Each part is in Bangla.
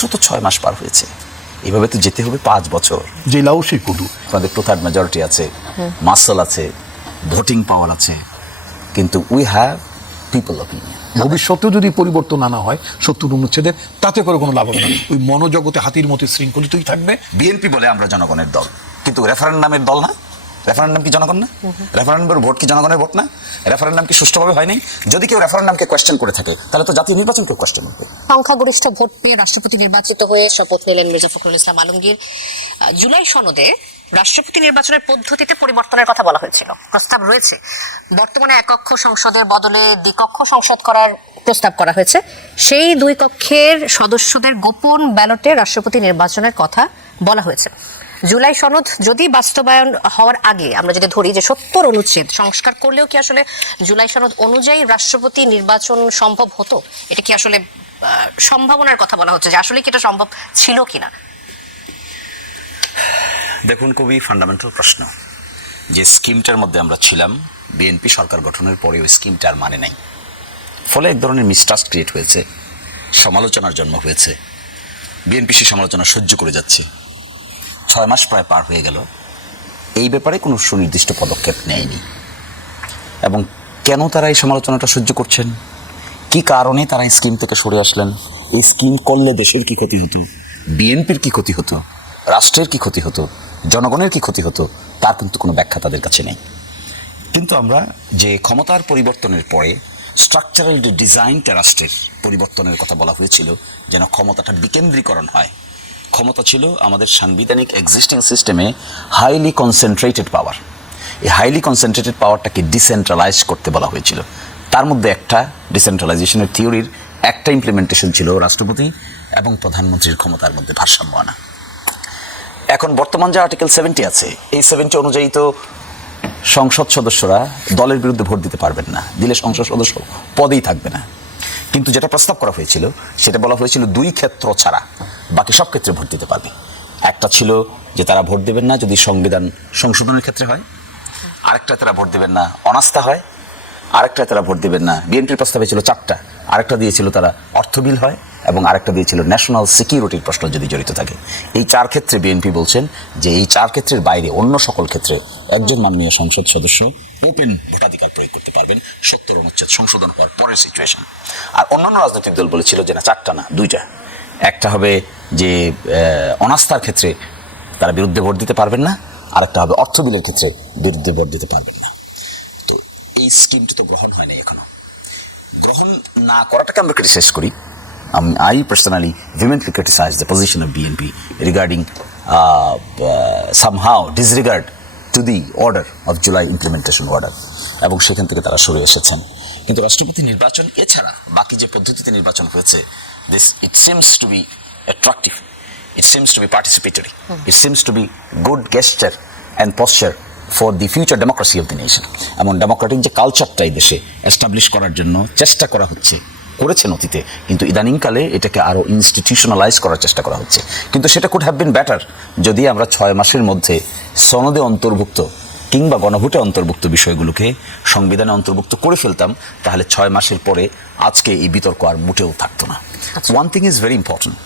মাত্র তো 6 মাস পার হয়েছে, এভাবে তো যেতে হবে 5 বছর। যে লাউ সেই কুডু। আমাদের 2/3 মেজরিটি আছে, মাসল আছে, ভোটিং পাওয়ার আছে, কিন্তু উই হ্যাভ পিপল অপিনিয়ন। ভবিষ্যতেও যদি পরিবর্তন আনা হয় 70 অনুচ্ছেদের, তাতে করে কোনো লাভ হবে না। ওই মনোজগতে হাতির মতো শৃঙ্খলিতই থাকবে। বিএনপি বলে আমরা জনগণের দল, কিন্তু রেফারেন্ডামের দল না। রেফারেন্ডাম কি জনগণ না? রেফারেন্ডামের ভোট কি জনগণের ভোট না? রেফারেন্ডাম কি সুষ্ঠুভাবে হয়নি? যদি কেউ রেফারেন্ডামকে কোয়েশ্চেন করে থাকে, তাহলে তো জাতীয় নির্বাচনকে কোয়েশ্চেন করবে। সংখ্যাগরিষ্ঠ ভোট পেয়ে রাষ্ট্রপতি নির্বাচিত হয়ে শপথ নিলেন মির্জা ফখরুল ইসলাম আলমগীর। জুলাই সনদে রাষ্ট্রপতি নির্বাচনের পদ্ধতিতে পরিবর্তনের কথা বলা হয়েছিল, প্রস্তাব রয়েছে। বর্তমানে এককক্ষ সংসদের বদলে দ্বিকক্ষ সংসদ করার প্রস্তাব করা হয়েছে। সেই 2 কক্ষের সদস্যদের গোপন ব্যালটে রাষ্ট্রপতি নির্বাচনের কথা বলা হয়েছে। জুলাই সনদ যদি বাস্তবায়ন হওয়ার আগে আমরা যদি ধরি যে 70 অনুচ্ছেদ সংস্কার করলেও কি আসলে জুলাই সনদ অনুযায়ী রাষ্ট্রপতি নির্বাচন সম্ভব হতো? এটা কি আসলে সম্ভাবনার কথা বলা হচ্ছে, যে আসলে কি এটা সম্ভব ছিল কিনা? দেখুন, খুবই ফান্ডামেন্টাল প্রশ্ন। যে স্কিমটার মধ্যে আমরা ছিলাম, বিএনপি সরকার গঠনের পরে ওই স্কিমটা আর মানে নাই। ফলে এক ধরনের মিসট্রাস্ট ক্রিয়েট হয়েছে, সমালোচনার জন্ম হয়েছে। বিএনপি সে সমালোচনা সহ্য করে যাচ্ছে। 6 মাস প্রায় পার হয়ে গেল, এই ব্যাপারে কোনো সুনির্দিষ্ট পদক্ষেপ নেয়নি। এবং কেন তারা এই সমালোচনাটা সহ্য করছেন, কি কারণে তারা এই স্কিম থেকে সরে আসলেন, এই স্কিম করলে দেশের কি ক্ষতি হতো, বিএনপির কি ক্ষতি হতো, রাষ্ট্রের কি ক্ষতি হতো, জনগণের কি ক্ষতি হতো, তার কিন্তু কোনো ব্যাখ্যা তাদের কাছে নেই। কিন্তু আমরা যে ক্ষমতার পরিবর্তনের পরে স্ট্রাকচারাল যে ডিজাইনটা রাষ্ট্রের পরিবর্তনের কথা বলা হয়েছিল, যেন ক্ষমতাটা বিকেন্দ্রীকরণ হয়। ক্ষমতা ছিল আমাদের সাংবিধানিক এক্সিস্টিং সিস্টেমে হাইলি কনসেন্ট্রেটেড পাওয়ার। এই হাইলি কনসেন্ট্রেটেড পাওয়ারটাকে ডিসেন্ট্রালাইজ করতে বলা হয়েছিল। তার মধ্যে একটা ডিসেন্ট্রালাইজেশনের থিওরির একটা ইমপ্লিমেন্টেশন ছিল রাষ্ট্রপতি এবং প্রধানমন্ত্রীর ক্ষমতার মধ্যে ভারসাম্য আনা। এখন বর্তমান যে আর্টিকেল 70 আছে, এই 70 অনুযায়ী তো সংসদ সদস্যরা দলের বিরুদ্ধে ভোট দিতে পারবেন না, দিলে সংসদ সদস্য পদেই থাকবে না। কিন্তু যেটা প্রস্তাব করা হয়েছিল, সেটা বলা হয়েছিল 2 ক্ষেত্র ছাড়া বাকি সব ক্ষেত্রে ভোট দিতে পারবে। একটা ছিল যে তারা ভোট দেবেন না যদি সংবিধান সংশোধনের ক্ষেত্রে হয়, আরেকটা তারা ভোট দেবেন না অনাস্থা হয়, আরেকটা তারা ভোট দেবেন না, বিএনপির প্রস্তাবে ছিল 4টা, আরেকটা দিয়েছিল তারা অর্থ বিল হয়, এবং আরেকটা দিয়েছিল ন্যাশনাল সিকিউরিটির প্রশ্ন যদি জড়িত থাকে। এই 4 ক্ষেত্রে বিএনপি বলছেন যে এই 4 ক্ষেত্রের বাইরে অন্য সকল ক্ষেত্রে একজন মাননীয় সংসদ সদস্য ওপেন ভোটাধিকার প্রয়োগ করতে পারবেন 70 অনুচ্ছেদ সংশোধন হওয়ার পরের সিচুয়েশন। আর অন্যান্য রাজনৈতিক দল বলেছিল যে না, 4টা না, 2টা। একটা হবে যে অনাস্থার ক্ষেত্রে তারা বিরুদ্ধে ভোট দিতে পারবেন না, আরেকটা হবে অর্থ বিলের ক্ষেত্রে বিরুদ্ধে ভোট দিতে পারবেন না। তো এই স্কিমটি তো গ্রহণ হয়নি এখনো। গ্রহণ না করাটাকে আমরা ক্রিটিসাইজ করি। I personally vehemently criticize the position of BNP regarding somehow disregard to the order of July implementation order, এবং সেখান থেকে তারা সরে এসেছেন। কিন্তু রাষ্ট্রপতি নির্বাচন এছাড়া বাকি যে পদ্ধতিতে নির্বাচন হয়েছে, it seems to be attractive, it seems to be participatory, it seems to be good gesture and posture for the future democracy of the nation. এমন ডেমোক্রেটিক যে কালচারটা এই দেশে এস্টাবলিশ করার জন্য চেষ্টা করা হচ্ছে, করেছেন অতীতে, কিন্তু ইদানিংকালে এটাকে আরো ইনস্টিটিউশনালাইজ করার চেষ্টা করা হচ্ছে। কিন্তু সেটা কুড হ্যাভ বিন বেটার যদি আমরা 6 মাসের মধ্যে সনদে অন্তর্ভুক্ত কিংবা গণভোটে অন্তর্ভুক্ত বিষয়গুলোকে সংবিধানে অন্তর্ভুক্ত করে ফেলতাম, তাহলে 6 মাসের পরে আজকে এই বিতর্ক আর মোটেও থাকতো না। One thing is very important,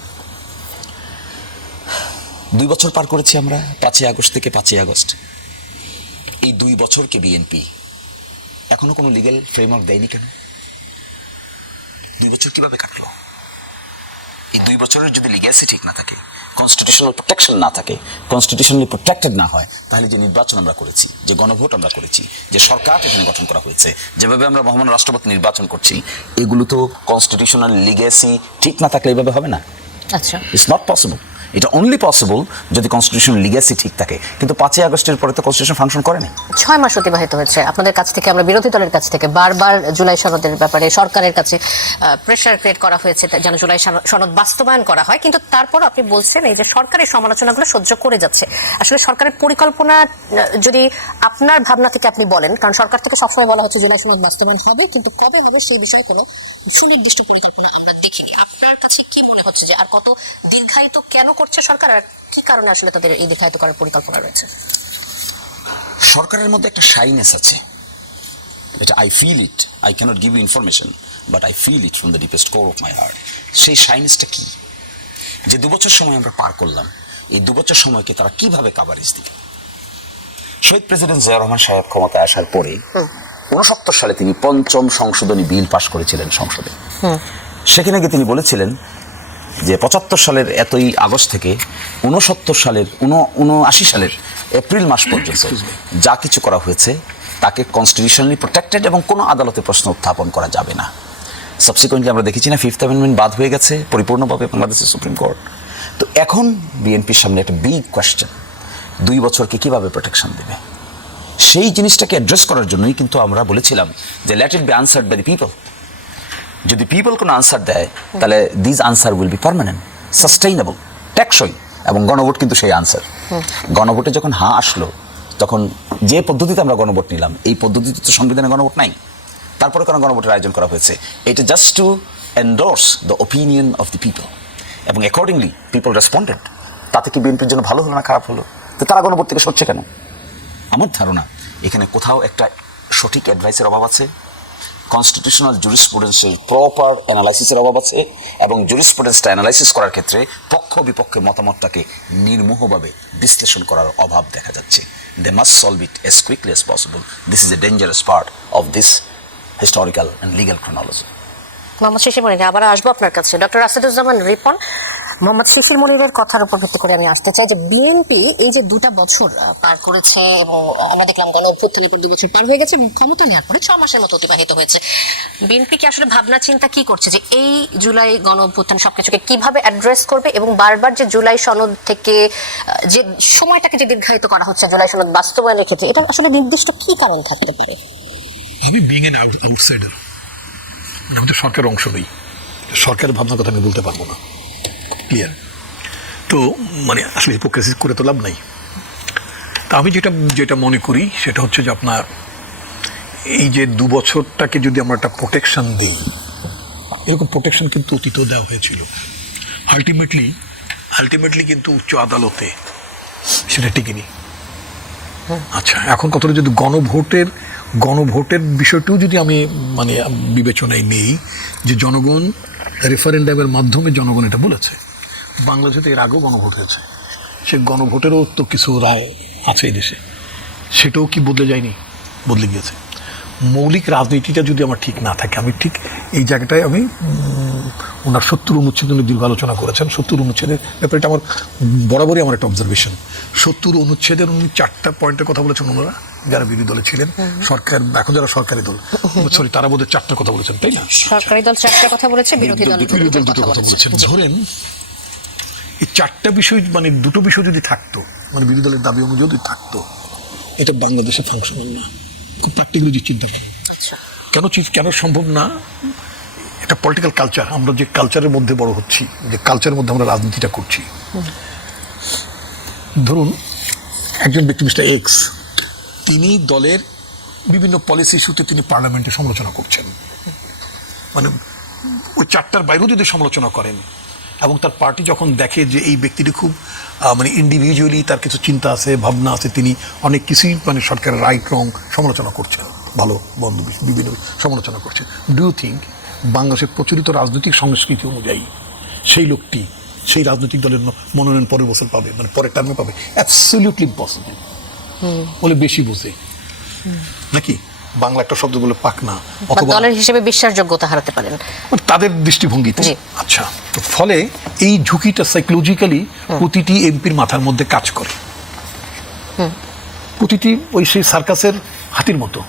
2 বছর পার করেছি আমরা 5ই আগস্ট থেকে 5ই আগস্ট। এই 2 বছরকে বিএনপি এখনো কোনো লিগ্যাল ফ্রেমওয়ার্ক দেয়নি কেন? 2 বছর কিভাবে কাটলো? এই 2 বছরের যদি লিগ্যাসি ঠিক না থাকে, কনস্টিটিউশনাল প্রোটেকশন না থাকে, কনস্টিটিউশনালি প্রোটেক্টেড না হয়, তাহলে যে নির্বাচন আমরা করেছি, যে গণভোট আমরা করেছি, যে সরকার এখানে গঠন করা হয়েছে, যেভাবে আমরা মহামান্য রাষ্ট্রপতি নির্বাচন করছি, এগুলো তো কনস্টিটিউশনাল লিগ্যাসি ঠিক না থাকলে এইভাবে হবে না। আচ্ছা, ইটস নট পসিবল। এটা অনলি পসিবল যদি কনস্টিটিউশন লিগ্যাসি ঠিক থাকে। কিন্তু 5ই আগস্টের পরে তো কনস্টিটিউশন ফাংশন করেনি। 6 মাস অতিবাহিত হয়েছে। আপনাদের কাছ থেকে, আমরা বিরোধী দলের কাছ থেকে বারবার জুলাই সনদের ব্যাপারে সরকারের কাছে প্রেশার ক্রিয়েট করা হয়েছে যেন জুলাই সনদ বাস্তবায়ন করা হয়, কিন্তু তারপর আপনি বলছেন এই যে সরকারের সমালোচনাগুলো সহ্য করে যাচ্ছে। আসলে সরকারের পরিকল্পনা যদি আপনার ভাবনা থেকে আপনি বলেন, কারণ সরকার থেকে সবসময় বলা হচ্ছে জুলাই সনদ বাস্তবায়ন হবে, কিন্তু কবে হবে সেই বিষয়ে কোনো সুনির্দিষ্ট পরিকল্পনা আমরা দেখিনি। আপনার কাছে কি মনে হচ্ছে যে আর কত দীর্ঘায়িত কেন করছে সরকার, আর কি কারণে আসলে তাদের এই দীর্ঘায়িত করার পরিকল্পনা রয়েছে? সরকারের মধ্যে একটা শাইনেস আছে, এটা I feel it, I cannot give you information, but I feel it from the deepest core of my heart. সেই শাইনেসটা কি? যে 2 বছর সময় আমরা পার করলাম, এই 2 বছর সময়কে তারা কিভাবে কাভারেজ দিবে? শহীদ প্রেসিডেন্ট জিয়া রহমান সাহেব ক্ষমতায় আসার পরে 69 সালে তিনি 5ম সংশোধনী বিল পাশ করেছিলেন সংসদে। সেখানে গিয়ে তিনি বলেছিলেন যে 75 সালের 1 আগস্ট থেকে 79 সালের এপ্রিল মাস পর্যন্ত যা কিছু করা হয়েছে তাকে কনস্টিটিউশনালি প্রোটেক্টেড এবং কোনো আদালতে প্রশ্ন উত্থাপন করা যাবে না। সাবসিকুয়েন্টলি আমরা দেখেছি না 5th অ্যামেন্ডমেন্ট বাদ হয়ে গেছে পরিপূর্ণভাবে বাংলাদেশের সুপ্রিম কোর্ট। তো এখন বিএনপির সামনে একটা বিগ কোয়েশ্চেন, 2 বছরকে কিভাবে প্রোটেকশন দেবে? সেই জিনিসটাকে অ্যাড্রেস করার জন্যই কিন্তু আমরা বলেছিলাম যে let it be answered by the people. যদি পিপল কোনো আনসার দেয় তাহলে this answer will be permanent, sustainable, টেকসই, এবং গণভোট কিন্তু সেই আনসার। গণভোটে যখন হ্যাঁ আসলো, তখন যে পদ্ধতিতে আমরা গণভোট নিলাম, এই পদ্ধতিতে তো সংবিধানে গণভোট নাই, তারপরে কোনো গণভোটের আয়োজন করা হয়েছে, এটা just to endorse the opinion of the people, এবং অ্যাকর্ডিংলি পিপল রেসপন্ডেড। তাতে কি বিএনপির জন্য ভালো হলো না খারাপ হলো? তো তারা গণভোট থেকে সরছে কেন? আমার ধারণা এখানে কোথাও একটা সঠিক অ্যাডভাইসের অভাব আছে, কনস্টিটিউশনাল জুরিসপ্রুডেন্সের প্রপার অ্যানালাইসিসের অভাব আছে, এবং জুরিসপ্রুডেন্সটা অ্যানালাইসিস করার ক্ষেত্রে পক্ষ বিপক্ষের মতামতটাকে নির্মোহভাবে বিশ্লেষণ করার অভাব দেখা যাচ্ছে। They must solve it as quickly as possible. This is a dangerous part of this historical and legal chronology. Mohammad Shishir Monir, আবার আসবো আপনার কাছে। ডক্টর রাশেদুজ্জামান রিপন, মোহাম্মদ শিশির মনিরের কথার উপর ভিত্তি করে আমি আসতে চাই যে বিএনপি এই যে 2টা বছর পার করেছে, এবং আমরা দেখলাম গণ অভ্যুত্থানের পর 2 বছর পার হয়ে গেছে এবং ক্ষমতা নেওয়ার পরে 6 মাসের মতো অতিবাহিত হয়েছে। বিএনপি কি আসলে ভাবনা চিন্তা কি করছে যে এই জুলাই গণ অভ্যুত্থান সবকিছুকে কিভাবে অ্যাড্রেস করবে, এবং বারবার যে জুলাই সনদ থেকে যে সময়টাকে যে দীর্ঘায়িত করা হচ্ছে জুলাই সনদ বাস্তবায়নের ক্ষেত্রে, এটা আসলে নির্দিষ্ট কি কারণ থাকতে পারে? আমি বিং এন আউটসাইডার, আমি তো সরকারের অংশ নেই, সরকারের ভাবনার কথা আমি বলতে পারবো না, ক্লিয়ার? তো মানে আসলে হিপোক্রেসি করে তো লাভ নাই। তা আমি যেটা মনে করি সেটা হচ্ছে যে আপনার এই যে 2 বছরটাকে যদি আমরা একটা প্রোটেকশন দিই, এরকম প্রোটেকশন কিন্তু অতীতেও দেওয়া হয়েছিল। আলটিমেটলি কিন্তু উচ্চ আদালতে সেটা টিকেনি। আচ্ছা, এখন কতটা যদি গণভোটের বিষয়টিও যদি আমি মানে বিবেচনায় নেই, যে জনগণ রেফারেন্ডামের মাধ্যমে জনগণ এটা বলেছে। বাংলাদেশে তো এর আগেও গণভোট হয়েছে, সে গণভোটেরও তো কিছু রায় আছে এই দেশে, সেটাও কি বদলে যায়নি? বদলে গিয়েছে। মৌলিক রাজনীতিটা যদি আমার ঠিক না থাকে, আমি ঠিক এই জায়গাটায় আমি ওনার 70 অনুচ্ছেদ উনি দীর্ঘ আলোচনা করেছেন। 70 অনুচ্ছেদের ব্যাপারে এটা আমার বরাবরই আমার একটা অবজারভেশন। 70 অনুচ্ছেদের উনি 4টা পয়েন্টের কথা বলেছেন ওনারা, যারা বিরোধী দলে ছিলেন। সরকার এখন যারা সরকারি দল, সরি, তারা বোধহয় 4টা কথা বলেছেন, তাই না? সরকারি দল 4টা কথা বলেছে, বিরোধী দল 2টো কথা বলেছেন। ধরেন এই 4টা বিষয় মানে 2টো বিষয় যদি থাকতো, মানে বিরোধী দলের দাবি অনুযায়ী যদি থাকতো, এটা বাংলাদেশে ফাংশনাল না। খুব প্র্যাকটিক্যালি চিন্তা করেন আচ্ছা কেন সম্ভব না? এটা পলিটিক্যাল কালচার, আমরা যে কালচারের মধ্যে বড় হচ্ছি, যে কালচারের মধ্যে আমরা রাজনীতিটা করছি। ধরুন একজন ব্যক্তি মিস্টার এক্স, তিনি দলের বিভিন্ন পলিসি ইস্যুতে তিনি পার্লামেন্টে সমালোচনা করছেন, মানে ওই 4টার বাইরেও যদি সমালোচনা করেন, এবং তার পার্টি যখন দেখে যে এই ব্যক্তিটি খুব মানে ইন্ডিভিজুয়ালি তার কিছু চিন্তা আছে, ভাবনা আছে, তিনি অনেক কিছুই মানে সরকারের রাইট রং সমালোচনা করছেন, ভালো বন্ধ বিভিন্ন সমালোচনা করছেন, ডু ইউ থিঙ্ক বাংলাদেশের প্রচলিত রাজনৈতিক সংস্কৃতি অনুযায়ী সেই লোকটি সেই রাজনৈতিক দলের মনোনয়ন পরের বছর পাবে, মানে পরের টার্মে পাবে? Absolutely impossible. বলে বেশি বোঝে নাকি? বাংলা একটা শব্দ বলে পাকনা, অথবা দলের হিসেবে বিশ্বাসযোগ্যতা হারাতে পারেন তাদের দৃষ্টিভঙ্গিতে। আচ্ছা, তো ফলে এই ঝুঁকিটা সাইকোলজিক্যালি প্রতিটি এমপির মাথার মধ্যে কাজ করে। প্রতিটি ওই সেই সার্কাসের হাতির মতো,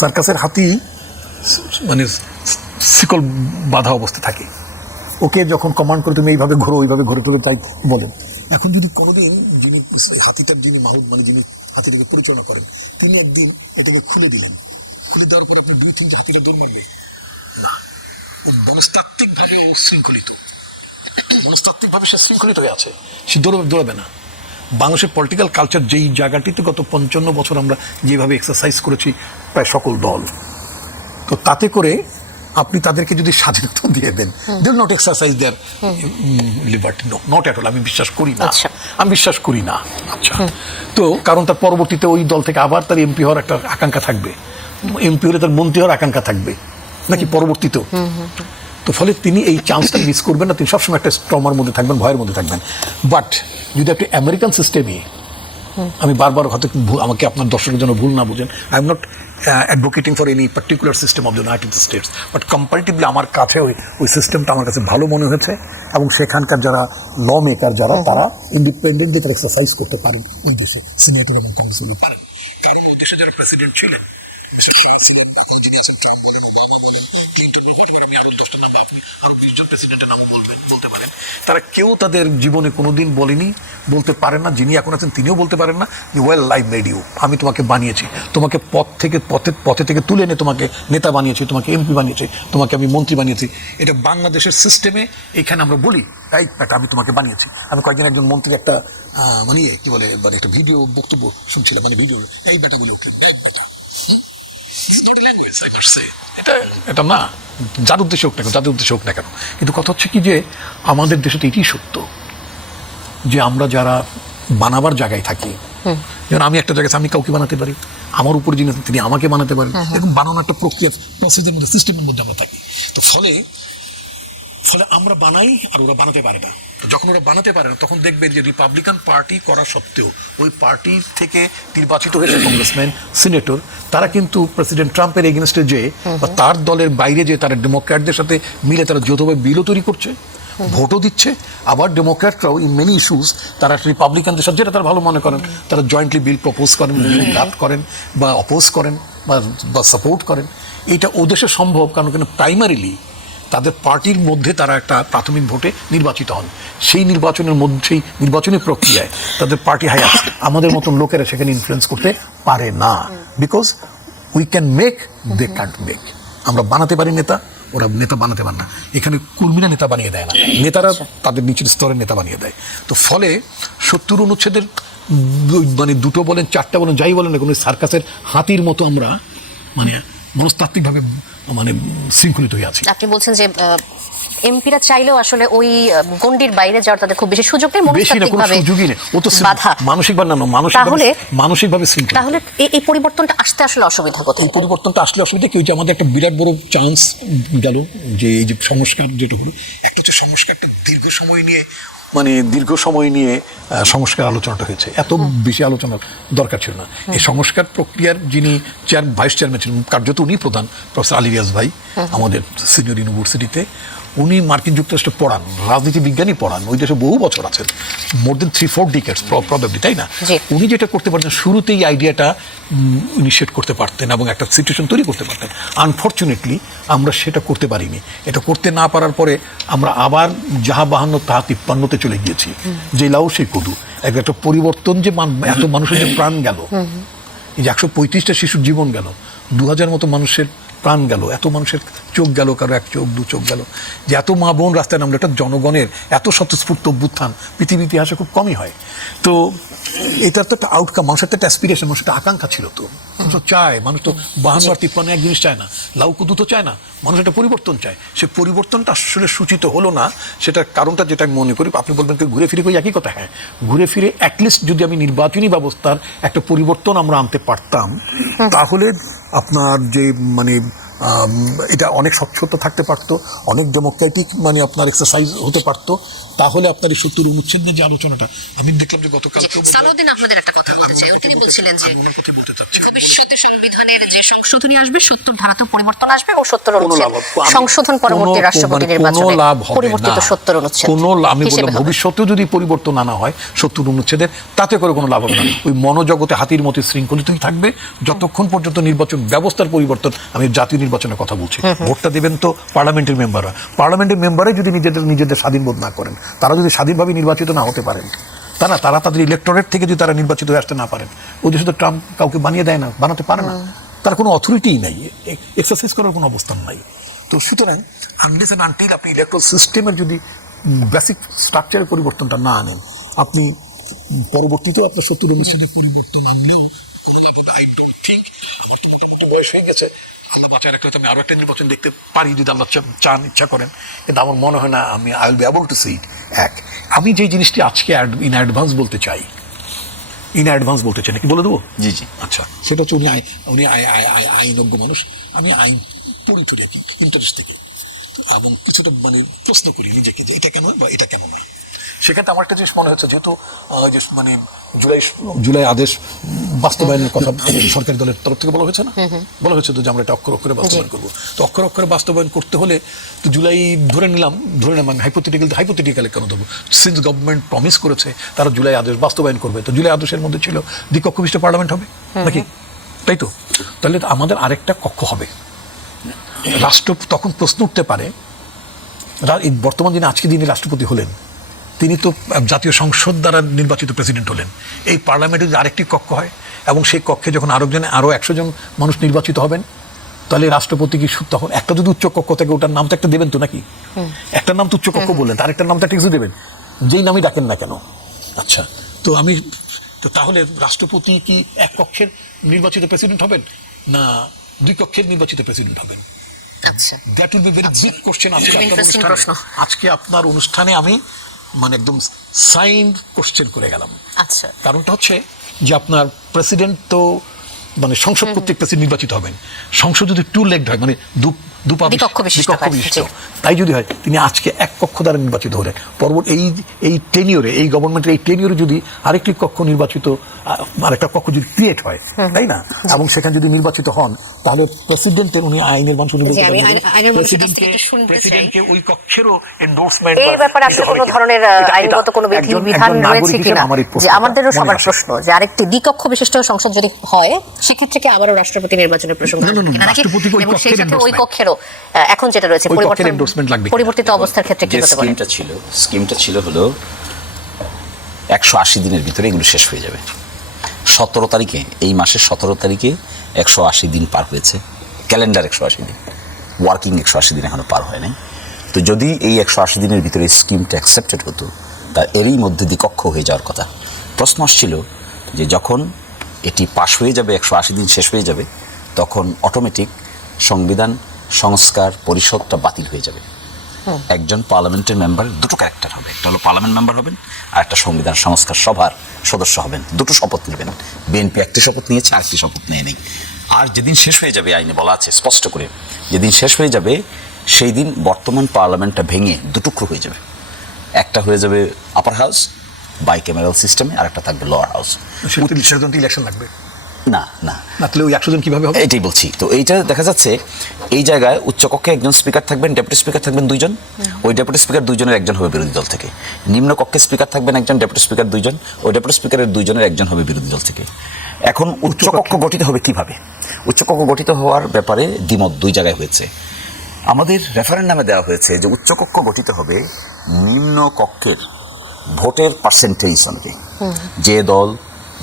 সার্কাসের হাতি মানে শিকল বাঁধা অবস্থা থাকে, ওকে যখন কমান্ড করে তুমি এইভাবে ঘোরো ওইভাবে ঘুরে টুরে তাই বলেন। এখন যদি কোনোদিন যিনি হাতিটার যিনি মাহুদ মানে যিনি হাতিটাকে পরিচালনা করেন, তিনি একদিন এটাকে খুলে দিলেন, খুলে দেওয়ার পর আপনার বিরুদ্ধে হাতিটা দৌড় মারবে না। ও মনস্তাত্ত্বিকভাবে ও শৃঙ্খলিত, মনস্তাত্ত্বিকভাবে সে শৃঙ্খলিত হয়ে আছে, সে দৌড়াবে না। বাংলাদেশের পলিটিক্যাল কালচার যেই জায়গাটিতে গত 55 বছর আমরা যেভাবে এক্সারসাইজ করেছি প্রায় সকল দল, তো তাতে করে আপনি তাদেরকে যদি স্বাধীনতা দিয়ে দেন, they will not exercise their liberty, not at all. আমি বিশ্বাস করি না। আচ্ছা, তো কারণ তার পরবর্তীতে ওই দল থেকে আবার তার এমপি হওয়ার একটা আকাঙ্ক্ষা থাকবে, এমপি হলে তার মন্ত্রী হওয়ার আকাঙ্ক্ষা থাকবে নাকি পরবর্তীতেও? তো ফলে তিনি এই চান্সটা মিস করবেন না, তিনি সবসময় একটা ট্রমার মধ্যে থাকবেন, ভয়ের মধ্যে থাকবেন। বাট যদি একটা আমেরিকান সিস্টেমে, আমি বারবার হয়তো আমাকে আপনার দর্শকের জন্য ভুল না বুঝেন, I am not advocating for any particular system of the United states, but comparatively আমার কাছে ওই সিস্টেমটা আমার কাছে ভালো মনে হয়েছে, এবং সেখানকার যারা ল মেকার যারা, তারা ইন্ডিপেন্ডেন্টলি তারা এক্সারসাইজ করতে পারেন ওই দেশে, সিনেটর এবং কাউন্সিলর পারেন। কারণ ওই দেশে যারা প্রেসিডেন্ট ছিলেন, মিস্টার শাহ ছিলেন, যিনি আছেন ট্রাম্প বলেন, ওবামা বলেন, ক্লিন্টন বলেন, আমি আরও 10টা নাম আরও 20 জন প্রেসিডেন্টের নামও বলতে পারেন। তারা কেউ তাদের জীবনে কোনোদিন বলেনি, বলতে পারেন না, যিনি এখন আছেন তিনিও বলতে পারেন না, ওয়েল আই মেড ইউ, আমি তোমাকে বানিয়েছি, তোমাকে পথে থেকে তুলে এনে তোমাকে নেতা বানিয়েছি, তোমাকে এমপি বানিয়েছি, তোমাকে আমি মন্ত্রী বানিয়েছি। এটা বাংলাদেশের সিস্টেমে এখানে আমরা বলি, এই ব্যাটা আমি তোমাকে বানিয়েছি। আমি কয়েকদিন একজন মন্ত্রীর একটা মানে কি বলে, মানে একটা ভিডিও বক্তব্য শুনছিলাম, মানে ভিডিও, এই ব্যাটা বলে উঠলেন, এই ব্যাটা। এটা না, যার উদ্দেশ্যে হোক না কেন, যাদের উদ্দেশ্যে হোক না কেন, কিন্তু কথা হচ্ছে কি যে আমাদের দেশে তো এটাই সত্য যে আমরা যারা বানাবার জায়গায় থাকি, যেমন আমি একটা জায়গায় আমি কাউকে বানাতে পারি, আমার উপরে যিনি তিনি আমাকে বানাতে পারেন, এরকম বানানোর একটা প্রক্রিয়া প্রসেসের মধ্যে, সিস্টেমের মধ্যে আমরা থাকি। তো ফলে আমরা বানাই আর ওরা বানাতে পারে না। যখন ওরা বানাতে পারে না, তখন দেখবেন যে রিপাবলিকান পার্টি করা সত্ত্বেও ওই পার্টি থেকে নির্বাচিত হয়েছে কংগ্রেসম্যান, সিনেটর, তারা কিন্তু প্রেসিডেন্ট ট্রাম্পের এগেনস্টে যে বা তার দলের বাইরে যে তারা ডেমোক্র্যাটদের সাথে মিলে তারা যৌথভাবে বিলও তৈরি করছে, ভোটও দিচ্ছে। আবার ডেমোক্র্যাটরাও ইন মেনি ইস্যুস তারা রিপাবলিকানদের সাথে, যেটা তারা ভালো মনে করেন, তারা জয়েন্টলি বিল প্রপোজ করেন, ড্রাফট করেন বা অপোজ করেন বা সাপোর্ট করেন। এটা ও দেশে সম্ভব, কারণ প্রাইমারিলি তাদের পার্টির মধ্যে তারা একটা প্রাথমিক ভোটে নির্বাচিত হন। সেই নির্বাচনের মধ্যেই, নির্বাচনী প্রক্রিয়ায় তাদের পার্টি হাই আছে। আমাদের মতন লোকেরা সেখানে ইনফ্লুয়েন্স করতে পারে না, because we can make, they can't make. আমরা বানাতে পারি নেতা, ওরা নেতা বানাতে পারে না। এখানে কর্মীরা নেতা বানিয়ে দেয় না, নেতারা তাদের নিচের স্তরের নেতা বানিয়ে দেয়। তো ফলে 70 অনুচ্ছেদের মানে 2টো বলেন 4টা বলেন যাই বলেন, কোনো সার্কাসের হাতির মতো আমরা মানে মনস্তাত্ত্বিকভাবে মানে শৃঙ্খলিত হয়ে আছি। আপনি বলছেন যে এমপিরা চাইলেও আসলে ওই গণ্ডির বাইরে যাওয়ার তাদের খুব বেশি সুযোগ নেই, মনস্তাত্ত্বিকভাবে সুযোগই নেই, ও তো মানসিকভাবে না, মানসিকভাবে শৃঙ্খলিত। তাহলে এই পরিবর্তনটা আসতে আসলে অসুবিধা কোথায়? এই পরিবর্তনটা আসলে অসুবিধা কি, যে আমাদের একটা বিরাট বড় চান্স গেল, যে এই যে সংস্কার যেটা হলো, একটা হচ্ছে সংস্কারটা দীর্ঘ সময় নিয়ে সংস্কার আলোচনাটা হয়েছে, এত বেশি আলোচনার দরকার ছিল না। এই সংস্কার প্রক্রিয়ার যিনি ভাইস চেয়ারম্যান ছিলেন, কার্যত উনি প্রধান, প্রফেসর আলী রিয়াজ ভাই, আমাদের সিনিয়র ইউনিভার্সিটিতে, উনি মার্কিন যুক্তরাষ্ট্রে পড়ান, রাজনীতি বিজ্ঞানই পড়ান, ওই দেশে বহু বছর আছেন, মোর দেন 3-4 ডিকেডস প্রবাবলি, তাই না? উনি যেটা করতে পারতেন, শুরুতেই আইডিয়াটা ইনিশিয়েট করতে পারতেন এবং একটা সিচুয়েশন তৈরি করতে পারতেন। আনফর্চুনেটলি আমরা সেটা করতে পারিনি। এটা করতে না পারার পরে আমরা আবার যাহা 52 তাহা 53-তে চলে গিয়েছি, যে লাউ সেই কদু। একটা পরিবর্তন, যে এত মানুষের যে প্রাণ গেল, এই যে 135টা শিশুর জীবন গেল, 2000 মতো মানুষের প্রাণ গেল, এত মানুষের চোখ গেল, কারো 1 চোখ 2 চোখ গেল, যে এত মা বোন রাস্তায় নামলো, একটা জনগণের এত স্বতঃস্ফূর্ত অভ্যুত্থান পৃথিবীর ইতিহাসে খুব কমই হয়। তো এটার তো একটা আউটকাম, মানুষের একটা অ্যাসপিরেশন, মানুষের একটা আকাঙ্ক্ষা ছিল। তো মানুষ চায়, মানুষ তো 52 আর 53 এক জিনিস চায় না, লাউ কুদু তো চায় না, মানুষ একটা পরিবর্তন চায়। সে পরিবর্তনটা আসলে সূচিত হলো না। সেটার কারণটা যেটা আমি মনে করি, আপনি বলবেন ঘুরে ফিরে কই একই কথা, হ্যাঁ, ঘুরে ফিরে অ্যাটলিস্ট যদি আমি নির্বাচনী ব্যবস্থার একটা পরিবর্তন আমরা আনতে পারতাম, তাহলে আপনার যে মানে এটা অনেক স্বচ্ছতা থাকতে পারতো, অনেক ডেমোক্রেটিক মানে আপনার এক্সারসাইজ হতে পারতো। তাহলে আপনার এই 70 অনুচ্ছেদের যে আলোচনাটা আমি দেখলাম যে গতকাল সালাউদ্দিন আহমেদের একটা কথা বলতে চাই, তিনি বলছিলেন যে ভবিষ্যতে সংবিধানের যে সংশোধনী আসবে 70 ধারাতেও পরিবর্তন আসবে এবং 70 অনুচ্ছেদ সংশোধন পরবর্তী রাষ্ট্রপতি নির্বাচনে পরিবর্তিত 70 অনুচ্ছেদ, আমি বললাম ভবিষ্যতেও যদি পরিবর্তন আনা হয় 70 অনুচ্ছেদের, তাতে করে কোনো লাভ হবে না। ওই মনোজগতে হাতির মতো শৃঙ্খলিতই থাকবে যতক্ষণ পর্যন্ত নির্বাচন ব্যবস্থার পরিবর্তন। আমি জাতীয় নির্বাচনের কথা বলছি, ভোটটা দেবেন তো পার্লামেন্টের মেম্বাররা, পার্লামেন্টের মেম্বারে যদি নিজেদের স্বাধীন বোধ না করেন, তারা যদি স্বাধীনভাবে নির্বাচিত না হতে পারেন, তারা তাদের ইলেকটোরেট থেকে যদি তারা নির্বাচিত হয়ে আসতে না পারেন, ওই দেশে তো ট্রাম্প কাউকে বানিয়ে দেয় না, বানাতে পারে না, তার কোনো অথরিটিই নাই, এক্সারসাইজ করার কোনো অবস্থান নাই। তো সুতরাং আনলেস এন্ড আনটিল আপনি ইলেকট্রাল সিস্টেমের যদি বেসিক স্ট্রাকচারের পরিবর্তনটা না আনেন, আপনি পরবর্তীতে আপনার 70 অনুচ্ছেদের পরিবর্তন আনলেও বয়স হয়ে গেছে, আল্লাহ বাঁচায় রাখলে আমি আরো একটা নির্বাচন দেখতে পারি যদি আল্লাহ চান, ইচ্ছা করেন, কিন্তু আমার মনে হয় না আমি I will be able to see it. আমি যে জিনিসটি আজকে ইন অ্যাডভান্স বলতে চাই নাকি বলে দেবো? জি। আচ্ছা, সেটা হচ্ছে উনি আইনজ্ঞ মানুষ, আমি আইন পড়ি আর কি ইন্টারেস্ট থেকে। এবং কিছুটা মানে প্রশ্ন করি নিজেকে যে এটা কেন বা এটা কেন নয়। সেক্ষেত্রে আমার একটা জিনিস মনে হচ্ছে, যেহেতু যে মানে জুলাই আদেশ বাস্তবায়নের কথা সরকারি দলের তরফ থেকে বলা হয়েছে না, বলা হয়েছে তো যে আমরা এটা অক্ষরে অক্ষরে বাস্তবায়ন করবো। তো অক্ষরে অক্ষরে বাস্তবায়ন করতে হলে তো জুলাই ধরে নিলাম হাইপোথেটিক্যালি কেন দেবো, সিন্স গভর্নমেন্ট প্রমিস করেছে তারা জুলাই আদেশ বাস্তবায়ন করবে, তো জুলাই আদেশের মধ্যে ছিল দ্বিকক্ষ বিশিষ্ট পার্লামেন্ট হবে নাকি, তাই তো? তাহলে আমাদের আরেকটা কক্ষ হবে। রাষ্ট্র তখন প্রশ্ন উঠতে পারে, বর্তমান যিনি আজকে দিনে রাষ্ট্রপতি হলেন তিনি তো জাতীয় সংসদ দ্বারা নির্বাচিত প্রেসিডেন্ট হলেন। এই পার্লামেন্টে যদি আরেকটি কক্ষ হয় এবং সেই কক্ষে যখন আরো 100 জন মানুষ নির্বাচিত হবেন, তাহলে রাষ্ট্রপতি কি তখন একটা যদি উচ্চ কক্ষ থেকে ওটার নাম তো একটা দেবেন তো নাকি? একটা নাম তো উচ্চ কক্ষ বললেন, আরেকটার নাম তো একটা কিছু দেবেন, যেই নামই ডাকেন না কেন। আচ্ছা, তো তাহলে রাষ্ট্রপতি কি এক কক্ষের নির্বাচিত প্রেসিডেন্ট হবেন না 2 কক্ষের নির্বাচিত প্রেসিডেন্ট হবেন? আচ্ছা, that will be very big question. আজকে আপনার অনুষ্ঠানে আমি মানে একদম সাইন কোশ্চেন করে গেলাম। আচ্ছা, কারণটা হচ্ছে যে আপনার প্রেসিডেন্ট তো মানে সংসদ কর্তৃক প্রেসিডেন্ট নির্বাচিত হবেন। সংসদ যদি 2 লেগড হয় মানে দ্বিকক্ষ বিশিষ্ট, তাই যদি হয় তিনি আজকে এক কক্ষ দ্বারা নির্বাচিত হলেন। পরবর্তী এই টেনিওরে, এই গভর্নমেন্টের এই টেনিওরে যদি আরেকটি কক্ষ নির্বাচিত, আরেকটা কক্ষ যদি ক্রিয়েট হয়, তাই না, এবং সেখানে যদি নির্বাচিত হন, তাহলে প্রেসিডেন্টের উনি আইনের মানুষ প্রেসিডেন্টকে ওই কক্ষেরও এন্ডোর্সমেন্ট, এই ব্যাপারে আসলে কোনো ধরনের আইনগত কোনো বিধিবিধান রয়েছে কিনা, যে আমাদেরও সবার প্রশ্ন যে আরেকটি দ্বিকক্ষ বিশিষ্ট সংসদ যদি হয় সেক্ষেত্রে কি আবারও রাষ্ট্রপতি নির্বাচনের প্রসঙ্গ এবং সেই সাথে ওই কক্ষেরও এখন যেটা রয়েছে পরিবর্তিত অবস্থার ক্ষেত্রে কি হতে পারে? স্কিমটা ছিল হলো 180 দিনের ভিতরে এগুলো শেষ হয়ে যাবে। 17 তারিখে, এই মাসের 17 তারিখে 180 দিন পার হয়েছে, ক্যালেন্ডার 180 দিন, ওয়ার্কিং 180 দিন এখনো পার হয় নাই। তো যদি এই 180 দিনের ভিতরে স্কিমটা অ্যাকসেপ্টেড হতো, তা এরই মধ্যে দ্বিকক্ষ হয়ে যাওয়ার কথা। প্রশ্ন আসছিল যে যখন এটি পাশ হয়ে যাবে, 180 দিন শেষ হয়ে যাবে, তখন অটোমেটিক সংবিধান সংস্কার পরিষদটা বাতিল হয়ে যাবে। একজন পার্লামেন্টের মেম্বার 2টো ক্যারেক্টার হবে, একটা হলো পার্লামেন্ট মেম্বার হবেন আর একটা সংবিধান সংস্কার সভার সদস্য হবেন। 2টো শপথ নেবেন। বিএনপি একটি শপথ নিয়েছে, আরেকটি শপথ নিয়ে নেই। আর যেদিন শেষ হয়ে যাবে, আইনে বলা আছে স্পষ্ট করে, যেদিন শেষ হয়ে যাবে সেই দিন বর্তমান পার্লামেন্টটা ভেঙে 2 টুকরো হয়ে যাবে। একটা হয়ে যাবে আপার হাউস বাইক্যামেরাল সিস্টেমে, আর একটা থাকবে লোয়ার হাউস। ইলেকশন লাগবে না, তাহলে ওই 100 জন কিভাবে হবে? এটাই বলছি। তো এইটা দেখা যাচ্ছে এই জায়গায় উচ্চকক্ষে একজন স্পিকার থাকবেন, ডেপুটি স্পিকার থাকবেন 2 জন, ওই ডেপুটি স্পিকার 2 জনের একজন হবে বিরোধী দল থেকে। নিম্নকক্ষে স্পিকার থাকবেন একজন, ডেপুটি স্পিকার 2 জন, ওই ডেপুটি স্পিকারের 2 জনের একজন হবে বিরোধী দল থেকে। এখন উচ্চকক্ষ গঠিত হবে কিভাবে? উচ্চকক্ষ গঠিত হওয়ার ব্যাপারে দ্বিমত 2 জায়গায় হয়েছে। আমাদের রেফারেন্ডামে দেওয়া হয়েছে যে উচ্চকক্ষ গঠিত হবে নিম্ন কক্ষের ভোটের পার্সেন্টেজ অনুযায়ী। যে দল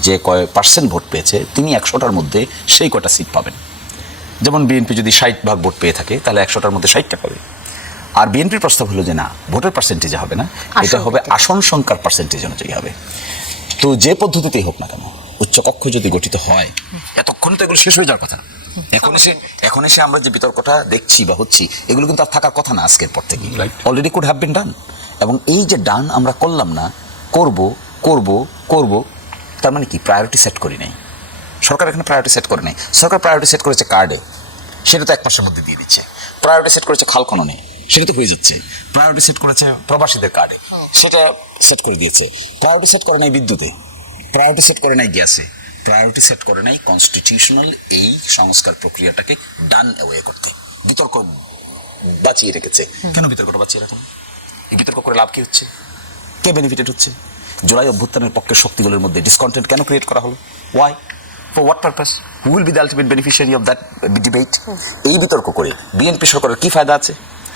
যে কয় পার্সেন্ট ভোট পেয়েছে তিনি 100টার মধ্যে সেই কটা সিট পাবেন। যেমন বিএনপি যদি 60% ভোট পেয়ে থাকে তাহলে 100টার মধ্যে 60টা পাবে। আর বিএনপির প্রস্তাব হলো যে না, ভোটের পার্সেন্টেজে হবে না, এটা হবে আসন সংখ্যার পার্সেন্টেজ অনুযায়ী হবে। তো যে পদ্ধতিতেই হোক না কেন, উচ্চকক্ষ যদি গঠিত হয়, এতক্ষণ তো এগুলো শেষ হয়ে যাওয়ার কথা। এখন এসে আমরা যে বিতর্কটা দেখছি বা হচ্ছি, এগুলো কিন্তু আর থাকার কথা না আজকের পর থেকে। অলরেডি কুড হ্যাভ বিন ডান। এবং এই যে ডান আমরা করলাম না, করব, তার মানে কি প্রায়োরিটি সেট করি নাই। সরকার এখানে প্রায়োরিটি সেট করে নাই। সরকার প্রায়োরিটি সেট করেছে কার্ডে, সেটা তো 1 মাসের মধ্যে দিয়ে দিচ্ছে। প্রায়োরিটি সেট করেছে খাল খননে, সেটা তো হয়ে যাচ্ছে। প্রায়োরিটি সেট করেছে প্রবাসীদের কার্ডে, সেটা সেট করে দিয়েছে। প্রায়োরিটি সেট করে নাই বিদ্যুতে, প্রায়োরিটি সেট করে নাই গ্যাসে, প্রায়োরিটি সেট করে নাই কনস্টিটিউশনাল এই সংস্কার প্রক্রিয়াটাকে ডান অ্যাওয়ে করতে। বিতর্ক বাঁচিয়ে রেখেছে। কেন বিতর্কটা বাঁচিয়ে রাখুন? এই বিতর্ক করে লাভ কি হচ্ছে? কে বেনিফিটেড হচ্ছে? জুলাই অভ্যুত্থানের পক্ষের শক্তিগুলোর মধ্যে ডিসকন্টেন্ট কেন ক্রিয়েট করা হলো? Why? For what purpose? Who will be the ultimate beneficiary of that debate? এই বিতর্ক করে বিএনপি সরকারের কি ফায়দা আছে?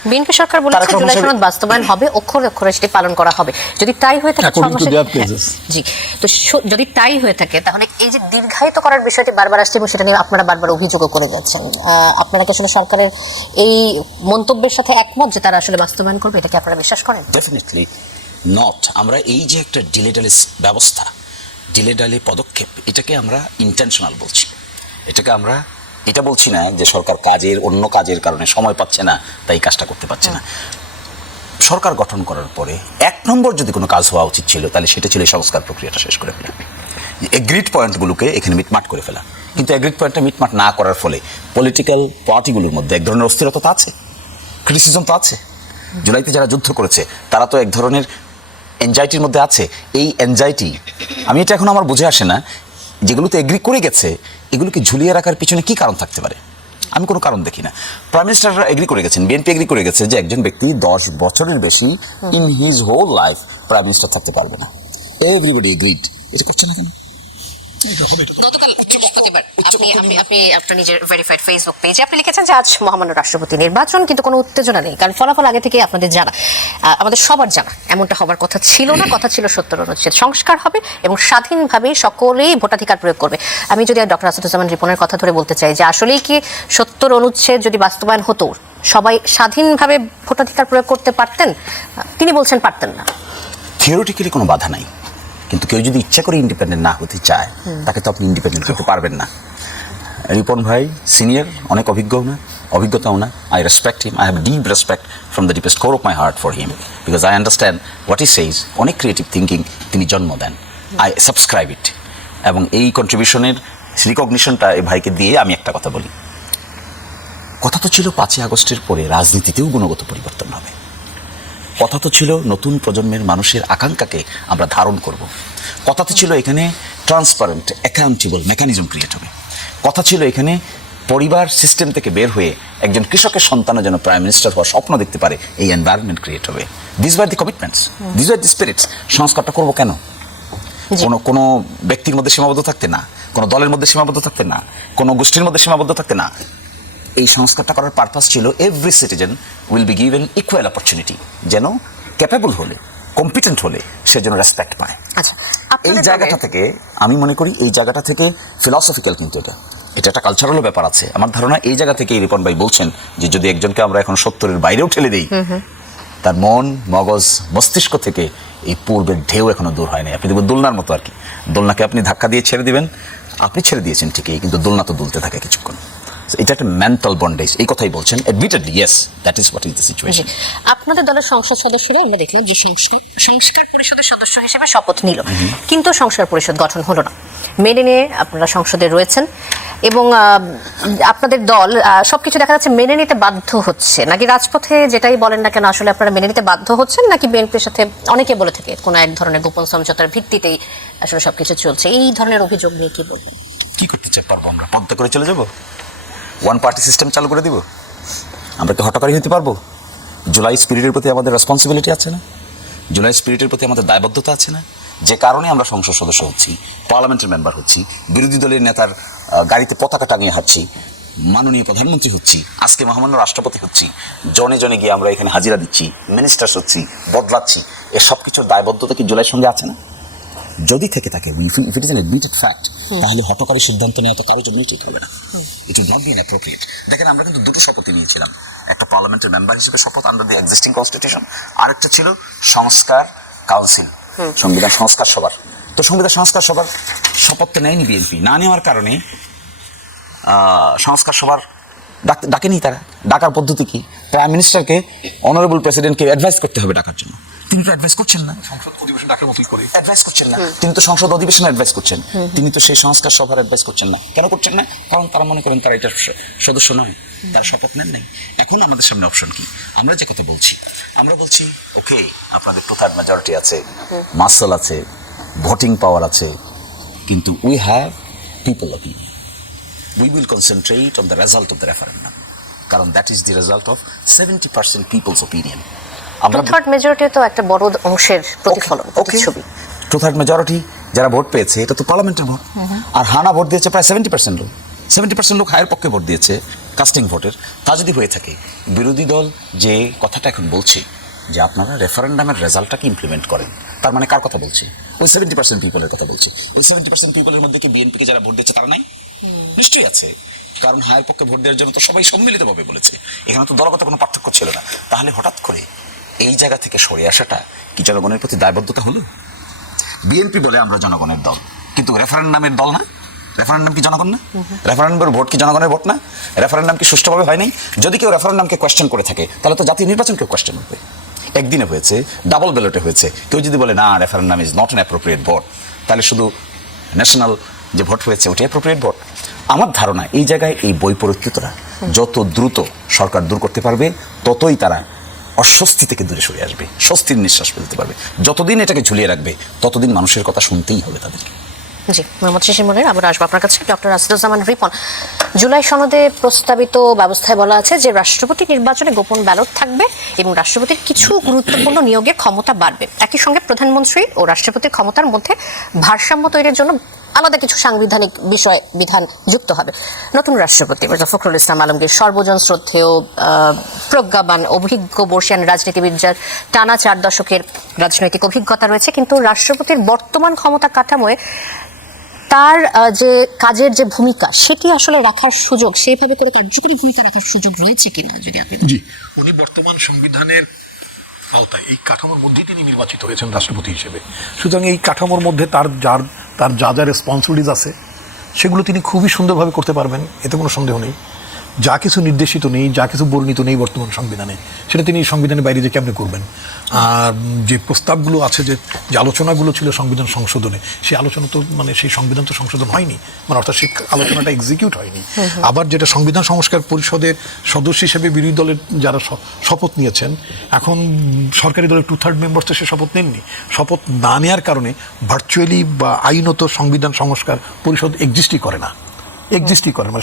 বিএনপি সরকার বলেছে জুলাই সনদ বাস্তবায়ন হবে, অক্ষরে অক্ষরে সেটি পালন করা হবে। যদি তাই হয়ে থাকে, জি, তো যদি তাই হয়ে থাকে তাহলে এই যে দীর্ঘায়িত করার বিষয়টি বারবার আসছে এবং সেটা নিয়ে আপনারা বারবার অভিযোগও করে যাচ্ছেন, আপনারা কি আসলে সরকারের এই মন্তব্যের সাথে একমত যে তারা আসলে বাস্তবায়ন করবে? এটা কি আপনারা বিশ্বাস করেন? Definitely not. আমরা এই যে একটা ডিলেডালি ব্যবস্থা, ডিলেডালি পদক্ষেপ, এটাকে আমরা ইন্টেনশনাল বলছি। এটাকে আমরা এটা বলছি না যে সরকার অন্য কাজের কারণে সময় পাচ্ছে না তাই কাজটা করতে পারছে না। সরকার গঠন করার পরে 1 নম্বর যদি কোনো কাজ হওয়া উচিত ছিল তাহলে সেটা ছিল এই সংস্কার প্রক্রিয়াটা শেষ করে ফেলা, এগ্রিড পয়েন্টগুলোকে এখানে মিটমাট করে ফেলা। কিন্তু এগ্রিড পয়েন্টটা মিটমাট না করার ফলে পলিটিক্যাল পার্টিগুলোর মধ্যে এক ধরনের অস্থিরতা আছে। ক্রিটিসিজম তো আছে। জুলাইতে যারা যুদ্ধ করেছে তারা তো এক ধরনের এনজাইটির মধ্যে আছে। এই এনজাইটি আমি এটা এখন আমার বুঝে আসে না, যেগুলোতে এগ্রি করে গেছে এগুলোকে ঝুলিয়ে রাখার পিছনে কি কারণ থাকতে পারে? আমি কোনো কারণ দেখি না। প্রাইম মিনিস্টাররা এগ্রি করে গেছেন, বিএনপি এগ্রি করে গেছে যে একজন ব্যক্তি 10 বছরের বেশি in his whole life prime minister থাকতে পারবে না। Everybody agreed. এটা করছে না কেন? গতকাল বৃহস্পতিবার আপনি আপনার নিজের ভেরিফাইড ফেসবুক পেজে আপনি লিখেছেন যে আজ মহামান্য রাষ্ট্রপতি নির্বাচন, কিন্তু কোনো উত্তেজনা নেই, কারণ ফলাফল আগে থেকে আপনাদের জানা, আমাদের সবার জানা। এমনটা হবার কথা ছিল না, কথা ছিল 70 অনুচ্ছেদ সংস্কার হবে এবং স্বাধীনভাবে সকলেই ভোটাধিকার প্রয়োগ করবে। আমি যদি ডক্টর আসাদুজ্জামান রিপনের কথা ধরে বলতে চাই যে আসলেই কি 70 অনুচ্ছেদ যদি বাস্তবায়ন হতো সবাই স্বাধীনভাবে ভোটাধিকার প্রয়োগ করতে পারতেন? তিনি বলছেন পারতেন না। থিওরিটিক্যালি কোনো বাধা নাই, কিন্তু কেউ যদি ইচ্ছা করে ইন্ডিপেন্ডেন্ট না হতে চায় তাকে তো আপনি ইন্ডিপেন্ডেন্ট করতে পারবেন না। রিপন ভাই সিনিয়র, অনেক অভিজ্ঞতাও না। I respect him, I have deep respect from the deepest core of my heart for him, because I understand what ই সেইজ। অনেক ক্রিয়েটিভ থিঙ্কিং তিনি জন্ম দেন, আই সাবস্ক্রাইব ইট। এবং এই কন্ট্রিবিউশনের রিকগনিশনটা এই ভাইকে দিয়ে আমি একটা কথা বলি। কথা তো ছিল 5ই আগস্টের পরে রাজনীতিতেও গুণগত পরিবর্তন হবে। কথা তো ছিল নতুন প্রজন্মের মানুষের আকাঙ্ক্ষাকে আমরা ধারণ করব। কথা তো ছিল এখানে ট্রান্সপারেন্ট অ্যাকাউন্টেবল মেকানিজম ক্রিয়েট হবে। কথা ছিল এখানে পরিবার সিস্টেম থেকে বের হয়ে একজন কৃষকের সন্তানও যেন প্রাইম মিনিস্টার হওয়ার স্বপ্ন দেখতে পারে, এই এনভায়রনমেন্ট ক্রিয়েট হবে। This were the commitments, this were the spirits. সংস্কারটা করবো কেন? কোনো ব্যক্তির মধ্যে সীমাবদ্ধ থাকতে না, কোনো দলের মধ্যে সীমাবদ্ধ থাকতে না, কোনো গোষ্ঠীর মধ্যে সীমাবদ্ধ থাকতে না। এই সংস্কারটা করার পারপাস ছিল every citizen will be given equal opportunity, যেন ক্যাপেবল হলে, কম্পিটেন্ট হলে সে যেন রেসপেক্ট পায়। আচ্ছা, এই জায়গাটা থেকে আমি মনে করি, এই জায়গাটা থেকে ফিলসফিক্যাল, কিন্তু এটা একটা কালচারালও ব্যাপার আছে। আমার ধারণা এই জায়গা থেকে রিপন ভাই বলছেন যে যদি একজনকে আমরা এখন 70-এর বাইরেও ঠেলে দিই, তার মন, মগজ, মস্তিষ্ক থেকে এই পূর্বের ঢেউ এখনো দূর হয় নাই। আপনি দেখবেন দোলনার মতো আর কি, দোলনাকে আপনি ধাক্কা দিয়ে ছেড়ে দিবেন, আপনি ছেড়ে দিয়েছেন ঠিকই, কিন্তু দোলনা তো দুলতে থাকে কিছুক্ষণ। এটা একটা মেন্টাল বন্ডেজ, এই কথাই বলছেন। Admittedly yes, that is what is the situation. আপনাদের দলের সংসদ সদস্যরা আমরা দেখলাম যে সংস্কার পরিষদের সদস্য হিসেবে শপথ নিল, কিন্তু সংস্কার পরিষদ গঠন হলো না। মেনে নিয়ে আপনারা সংসদে রয়েছেন এবং আপনাদের দল সবকিছু দেখা যাচ্ছে মেনে নিতে বাধ্য হচ্ছে, নাকি রাজপথে যেটাই বলেন না কেন আসলে আপনারা মেনে নিতে বাধ্য হচ্ছেন, নাকি বিএনপির সাথে অনেকে বলে থাকে কোনো এক ধরনের গোপন সমঝোতার ভিত্তিতেই আসলে সবকিছু চলছে? এই ধরনের অভিযোগ নিয়ে কি বলবেন? কি করতে চাই? পারবো আমরা পদ্মা করে চলে যাবো? ওয়ান পার্টি সিস্টেম চালু করে দিব? আমরা কি হটকারী হতে পারবো? জুলাই স্পিরিটের প্রতি আমাদের রেসপন্সিবিলিটি আছে না? জুলাই স্পিরিটের প্রতি আমাদের দায়বদ্ধতা আছে না? যে কারণে আমরা সংসদ সদস্য হচ্ছি, পার্লামেন্টের মেম্বার হচ্ছি, বিরোধী দলের নেতার গাড়িতে পতাকা টাঙিয়ে হাঁটছি, মাননীয় প্রধানমন্ত্রী হচ্ছি, আজকে মহামান্য রাষ্ট্রপতি হচ্ছি, জনে জনে গিয়ে আমরা এখানে হাজিরা দিচ্ছি, মিনিস্টার্স হচ্ছি, বদলাচ্ছি, এর সব কিছুর দায়বদ্ধতা কি জুলাইয়ের সঙ্গে আছে না? যদি থেকে থাকে, if it is an admitted fact, তাহলে হটকারী সিদ্ধান্ত নেওয়া তো কারোর জন্যই ঠিক হবে না। It would not be appropriate. দেখেন, আমরা কিন্তু দুটো শপথই নিয়েছিলাম, একটা পার্লামেন্টের মেম্বার হিসেবে শপথ আন্ডার দি এক্সিস্টিং কনস্টিটিউশন, আরেকটা ছিল সংস্কার কাউন্সিল, সংবিধান সংস্কার সভার। তো সংবিধান সংস্কার সভার শপথটা নেয়নি বিএনপি। না নেওয়ার কারণে সংস্কার সভার ডাকেনি তারা। ডাকার পদ্ধতি কি? প্রাইম মিনিস্টারকে, অনারেবল প্রেসিডেন্টকে অ্যাডভাইস করতে হবে ডাকার জন্য। তিনি তো অ্যাডভাইস করছেন না, সংসদ অধিবেশন ডাকার মতোই করে অ্যাডভাইস করছেন না। তিনি তো সংসদ অধিবেশনে অ্যাডভাইস করছেন, তিনি তো সেই সংস্কার সভার অ্যাডভাইস করছেন না। কেন করছেন না? কারণ তারা মনে করেন তারা এটার সদস্য নয়, তারা শপথ নেন নাই। এখন আমাদের সামনে অপশন কি? আমরা যে কথা বলছি, আমরা বলছি ওকে, আপনাদের 2/3 মেজরিটি আছে, মাসল আছে, ভোটিং পাওয়ার আছে, কিন্তু we have people opinion. We will concentrate on the result of the referendum, কারণ that is the result of 70% people's opinion. আমরা 2/3 মেজরিটি তো একটা বড় অংশের প্রতিফলন, প্রতিচ্ছবি। 2/3 মেজরিটি যারা ভোট পেয়েছে, এটা তো পার্লামেন্টের ভোট। আর হানা ভোট দিয়েছে প্রায় 70% লোক। 70% লোক হায়ের পক্ষে ভোট দিয়েছে কাস্টিং ভোটের। তা যদি হয়ে থাকে, বিরোধী দল যে কথাটা এখন বলছে যে আপনারা রেফারেন্ডামের রেজাল্টটাকে ইমপ্লিমেন্ট করেন, তার মানে কার কথা বলছে? ওই 70% পিপলের কথা বলছে। ওই 70% পিপলের মধ্যে কি বিএনপিকে যারা ভোট দিচ্ছে তারা নাই? নিশ্চয়ই আছে, কারণ হায়ের পক্ষে ভোট দেওয়ার জন্য তো সবাই সম্মিলিতভাবে বলেছে। এখানে তো দলগত কোনো পার্থক্য ছিল না। তাহলে হঠাৎ করে এই জায়গা থেকে সরে আসাটা কি জনগণের প্রতি দায়বদ্ধতা হলো? বিএনপি বলে আমরা জনগণের দল, কিন্তু রেফারেন্ডামের দল না। রেফারেন্ডাম কি জনগণ না? রেফারেন্ডামের ভোট কি জনগণের ভোট না? রেফারেন্ডাম কি সুষ্ঠুভাবে হয় নাই? যদি কেউ রেফারেন্ডামকে কোয়েশ্চেন করে থাকে, তাহলে তো জাতীয় নির্বাচনকে কোয়েশ্চেন হবে। একদিনে হয়েছে, ডাবল ব্যালটে হয়েছে। কেউ যদি বলে না, referendum is not an appropriate vote, তাহলে শুধু ন্যাশনাল যে ভোট হয়েছে ওটাই অ্যাপ্রোপ্রিয়েট ভোট। আমার ধারণা এই জায়গায় এই বৈপরীত্যতা যত দ্রুত সরকার দূর করতে পারবে ততই তারা অস্বস্তি থেকে দূরে সরে আসবে, স্বস্তির নিঃশ্বাস ফেলতে পারবে। যতদিন এটাকে ঝুলিয়ে রাখবে ততদিন মানুষের কথা শুনতেই হবে তাদেরকে। জি, মোহাম্মদ শিশির মনির, আবার আসবো আপনার কাছে। ডক্টর আসাদুজ্জামান রিপন, জুলাই সনদে প্রস্তাবিত ব্যবস্থায় বলা আছে যে রাষ্ট্রপতি নির্বাচনে গোপন ব্যালট থাকবে এবং রাষ্ট্রপতির কিছু গুরুত্বপূর্ণ নিয়োগের ক্ষমতা বাড়বে। একই সঙ্গে প্রধানমন্ত্রী ও রাষ্ট্রপতির ক্ষমতার মধ্যে ভারসাম্য তৈরির জন্য আলাদা কিছু সাংবিধানিক বিষয় বিধান যুক্ত হবে। নতুন রাষ্ট্রপতি মির্জা ফখরুল ইসলাম আলমগীর সর্বজন শ্রদ্ধেয়, প্রজ্ঞাবান, অভিজ্ঞ বর্ষিয়ান রাজনীতিবিদ, যার টানা 4 দশকের রাজনৈতিক অভিজ্ঞতা রয়েছে, কিন্তু রাষ্ট্রপতির বর্তমান ক্ষমতা কাঠামোয় তার যে কাজের যে ভূমিকা সেটি আসলে রাখার সুযোগ, সেইভাবে করে কার্যকরী ভূমিকা রাখার সুযোগ রয়েছে কিনা যদি আপনি। জি, উনি বর্তমান সংবিধানের আওতায় এই কাঠামোর মধ্যেই তিনি নির্বাচিত হয়েছেন রাষ্ট্রপতি হিসেবে। সুতরাং এই কাঠামোর মধ্যে তার যা যা রেসপন্সিবিলিটিস আছে সেগুলো তিনি খুবই সুন্দরভাবে করতে পারবেন, এতে কোনো সন্দেহ নেই। যা কিছু নির্দেশিত নেই, যা কিছু বর্ণিত নেই বর্তমান সংবিধানে, সেটা তিনি সংবিধানের বাইরে যে কেমনে করবেন। আর যে প্রস্তাবগুলো আছে, যে আলোচনাগুলো ছিল সংবিধান সংশোধনে, সেই আলোচনা তো সেই সংবিধান তো সংশোধন হয়নি, অর্থাৎ সেই আলোচনাটা এক্সিকিউট হয়নি। আবার যেটা সংবিধান সংস্কার পরিষদের সদস্য হিসেবে বিরোধী দলের যারা শপথ নিয়েছেন, এখন সরকারি দলের 2/3 মেম্বার তো সে শপথ নেননি। শপথ না নেওয়ার কারণে ভার্চুয়ালি বা আইনত সংবিধান সংস্কার পরিষদ এক্সিস্টই করে না,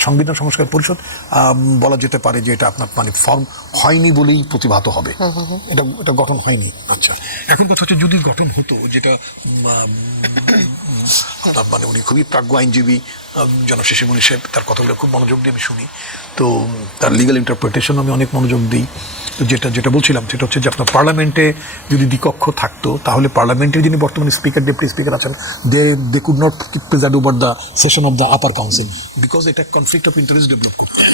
সংবিধান সংস্কার পরিষদ বলা যেতে পারে যে এটা আপনার ফর্ম হয়নি বলেই প্রতিভাত হবে, এটা গঠন হয়নি। আচ্ছা, এখন কথা হচ্ছে যদি গঠন হতো, যেটা উনি খুবই প্রাজ্ঞ আইনজীবী জনাব শিশির মনির সাহেব, তার কথাগুলো খুব মনোযোগ দিয়ে আমি শুনি, তো তার লিগাল ইন্টারপ্রিটেশন আমি অনেক মনোযোগ দিই। তো যেটা বলছিলাম সেটা হচ্ছে যে আপনার পার্লামেন্টে যদি দ্বিকক্ষ থাকতো, তাহলে পার্লামেন্টের যিনি বর্তমানে স্পিকার, ডেপুটি স্পিকার আছেন, they could not preside over the session of the upper council, because এটা কনফ্লিক্ট অফ ইন্টারেস্ট ডেভেলপ করছে।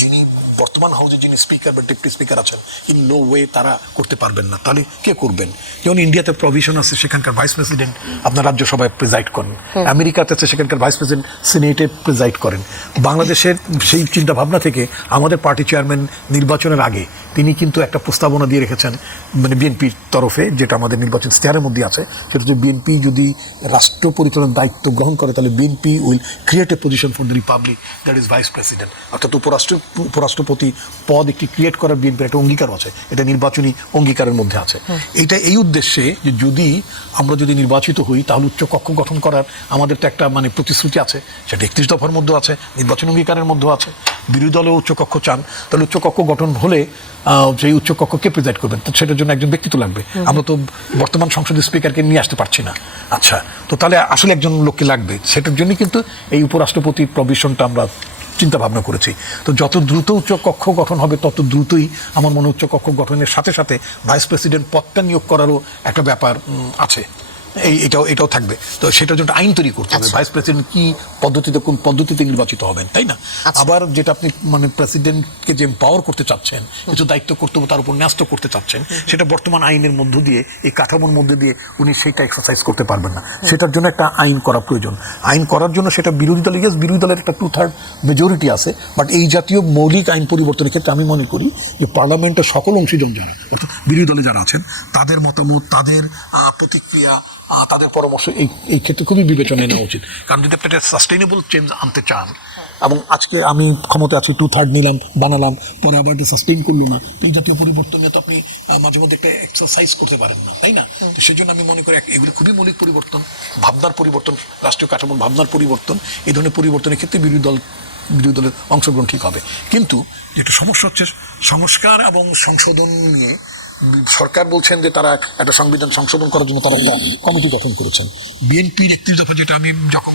যিনি বর্তমান হাউসে যিনি স্পিকার বা ডেপুটি স্পিকার আছেন, ইন নো ওয়ে তারা করতে পারবেন না। তাহলে কে করবেন? যেমন ইন্ডিয়াতে প্রভিশন আছে, সেখানকার ভাইস প্রেসিডেন্ট আপনার রাজ্যসভায় প্রেজাইড করেন। আমেরিকাতে আছে, সেখানকার ভাইস প্রেসিডেন্ট সিনেটে প্রেজাইড করেন। বাংলাদেশের সেই চিন্তা ভাবনা থেকে আমাদের পার্টি চেয়ারম্যান নির্বাচনের আগে তিনি কিন্তু একটা প্রস্তাবনা দিয়ে রেখেছেন, বিএনপির তরফে, যেটা আমাদের নির্বাচন ইশতেহারের মধ্যে আছে, সেটা হচ্ছে বিএনপি যদি রাষ্ট্র পরিচালনার দায়িত্ব গ্রহণ করে, তাহলে BNP will create a position for the Republic, that is vice president. অর্থাৎ উপরাষ্ট্রপতি পদ একটি ক্রিয়েট করার বিএনপির একটা অঙ্গীকার আছে, এটা নির্বাচনী অঙ্গীকারের মধ্যে আছে। এটা এই উদ্দেশ্যে যে যদি আমরা নির্বাচিত হই, তাহলে উচ্চ কক্ষ গঠন করার আমাদের তো একটা প্রতিশ্রুতি আছে, সেটা 31 দফার মধ্যে আছে, নির্বাচন অঙ্গীকারের মধ্যে আছে। বিরোধী দলেও উচ্চ কক্ষ চান, তাহলে উচ্চ কক্ষ গঠন হলে সেই উচ্চ কক্ষকে প্রেজাইড করবেন, তো সেটার জন্য একজন ব্যক্তি তো লাগবে। আমরা তো বর্তমান সংসদের স্পিকারকে নিয়ে আসতে পারছি না। আচ্ছা, তো তাহলে আসলে একজন লোককে লাগবে, সেটার জন্য কিন্তু এই উপরাষ্ট্রপতির প্রভিশনটা আমরা চিন্তা ভাবনা করেছি। তো যত দ্রুত উচ্চ কক্ষ গঠন হবে, তত দ্রুতই আমার মনে উচ্চ কক্ষ গঠনের সাথে সাথে ভাইস প্রেসিডেন্ট পদটা নিয়োগ করারও একটা ব্যাপার আছে, এটাও থাকবে। তো সেটার জন্য আইন তৈরি করতে হবে, ভাইস প্রেসিডেন্ট কি পদ্ধতিতে, কোন পদ্ধতিতে নির্বাচিত হবেন, তাই না? আবার যেটা আপনি প্রেসিডেন্টকে যে এম্পাওয়ার করতে চাচ্ছেন, কিছু দায়িত্ব কর্তব্য তার উপর ন্যস্ত করতে চাচ্ছেন, সেটা বর্তমান আইনের মধ্য দিয়ে, এই কাঠামোর মধ্যে দিয়ে উনি সেটা এক্সারসাইজ করতে পারবেন না। সেটার জন্য একটা আইন করা প্রয়োজন। আইন করার জন্য সেটা বিরোধী দলের একটা 2/3 মেজরিটি আছে, বাট এই জাতীয় মৌলিক আইন পরিবর্তনের ক্ষেত্রে আমি মনে করি যে পার্লামেন্টের সকল অংশীজন যারা, অর্থাৎ বিরোধী দলে যারা আছেন, তাদের মতামত, তাদের প্রতিক্রিয়া, তাদের পরামর্শ এই ক্ষেত্রে খুবই বিবেচনায় নেওয়া উচিত। কারণ যদি আপনি একটা সাস্টেইনেবল চেঞ্জ আনতে চান, এবং আজকে আমি ক্ষমতা আছি 2/3 নিলাম, বানালাম, পরে আবার এটা সাস্টেইন করলো না, এই জাতীয় পরিবর্তনে তো আপনি মাঝে মধ্যে একটা এক্সারসাইজ করতে পারেন না, তাই না? তো সেই জন্য আমি মনে করি এগুলো খুবই মৌলিক পরিবর্তন, ভাবনার পরিবর্তন, রাষ্ট্রীয় কাঠামোর ভাবনার পরিবর্তন। এই ধরনের পরিবর্তনের ক্ষেত্রে বিরোধী দলের অংশগ্রহণ ঠিক হবে। কিন্তু যেটা সমস্যা হচ্ছে, সংস্কার এবং সংশোধন নিয়ে সরকার বলছেন যে তারা একটা সংবিধান সংশোধন করার জন্য তারা একটা কমিটি গঠন করেছেন। বিএনপির 31 দফা, যেটা আমি যখন